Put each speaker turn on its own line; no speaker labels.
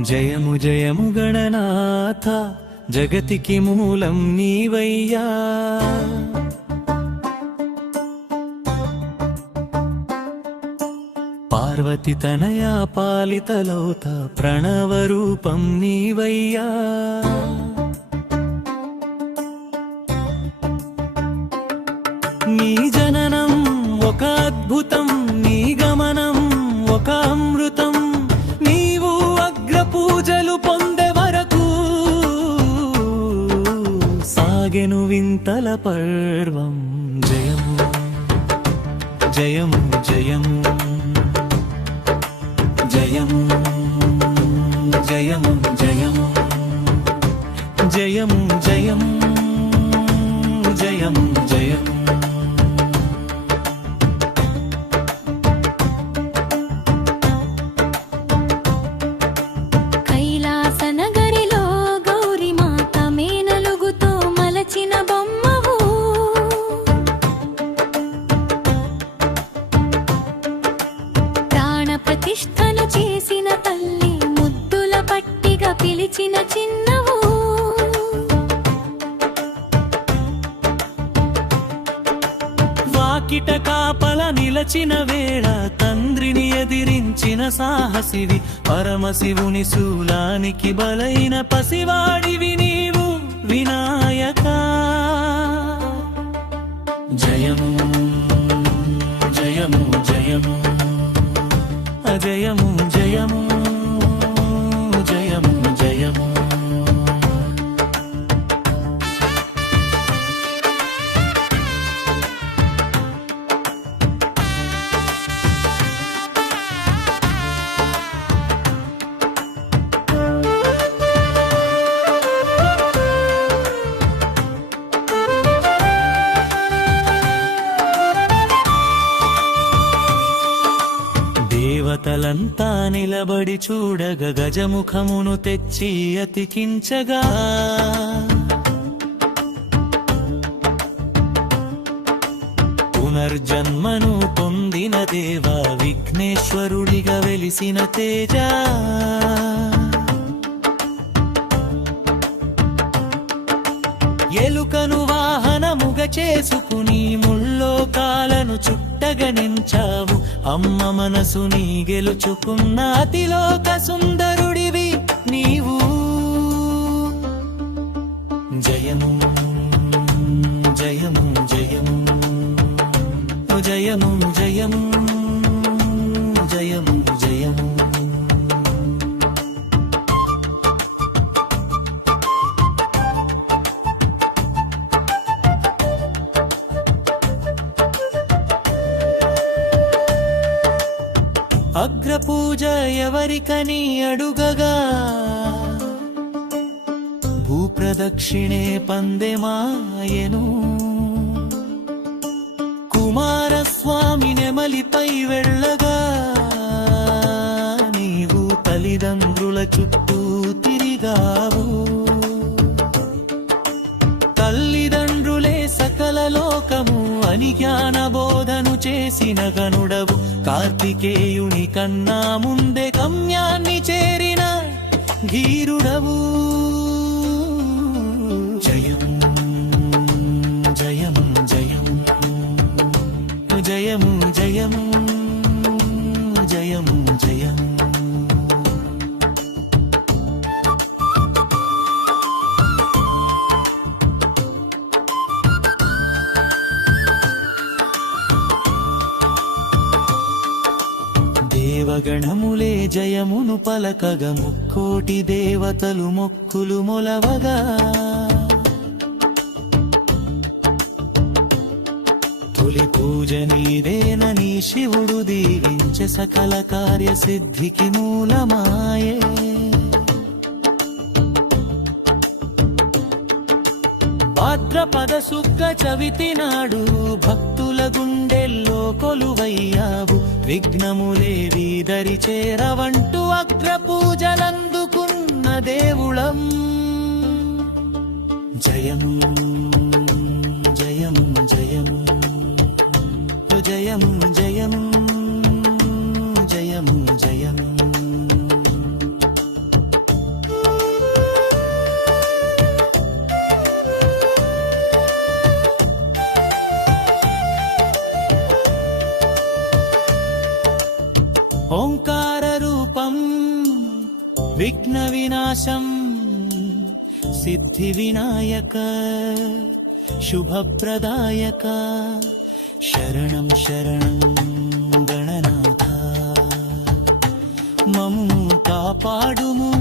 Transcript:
జయము జయము గణనాథ జగతికి మూలం నీవయ్యా. పార్వతి తనయా పాలితలోత ప్రణవరూపం నీవయ్యా. నీ జననం ఒక అద్భుతం నీ గమనం ఒక అమృతం. సాగెను వింతల పర్వం. జయము జయము జయము. జయము జయము జయము. జయము జయము జయము జయము.
ప్రతిష్టను చేసిన తల్లి ముద్దుల పట్టిగా పిలిచిన చిన్నవు.
వాకిట కాపల నిలచిన వేళ తండ్రిని ఎదిరించిన సాహసివి పరమశివుని శూలానికి బలైన పసివాడివి నీవు. వినాయక జయము జయము. దేవతలంతా నిలబడి చూడగ గజముఖమును తెచ్చి అతికించగా. పునర్జన్మను పొందిన దేవ విఘ్నేశ్వరుడిగా వెలిసిన తేజ. ఎలుకను వాహనముగ చేసుకుని ముల్లోకాలను చుట్టగనించావు అమ్మ మనసుని గెలుచుకున్న అతిలోక సుందరుడివి నీవు. జయము జయము జయము జయము. జయము జయము. అగ్రపూజ ఎవరికని అడుగగా? భూప్రదక్షిణే పందెమాయను కుమారస్వామి నెమలిపై వెళ్ళగా? నీవు తల్లిదండ్రుల చుట్టూ తిరిగావు. తల్లిదండ్రులే సకల లోకము అని జ్ఞాన బోధను చేసిన గనుడవు. కార్తికేయుని కన్నా ముందే గమ్యాన్ని చేరిన ధీరుడవు. జయం జయం జయం. జయము జయము దేవగణములే జయమును పలకగ ముక్కోటి దేవతలు మొక్కులు మొలవగా. తొలి పూజ నీదేనని శివుడు దీవించ సకల కార్య సిద్ధికి మూలమాయే. భాద్రపద సుగ్గ చవితి నాడు భక్తుల గుండెల్లో కొలువయ్యావు. విఘ్నములేవి దరి చేరవంటూ అగ్ర పూజలందుకున్న దేవుళం. జయము జయం జయము జయం జయం ఓంకార రూపం విఘ్న వినాశం సిద్ధి వినాయక శుభప్రదాయక శరణం శరణం గణనాథ. మమ్ము కాపాడుము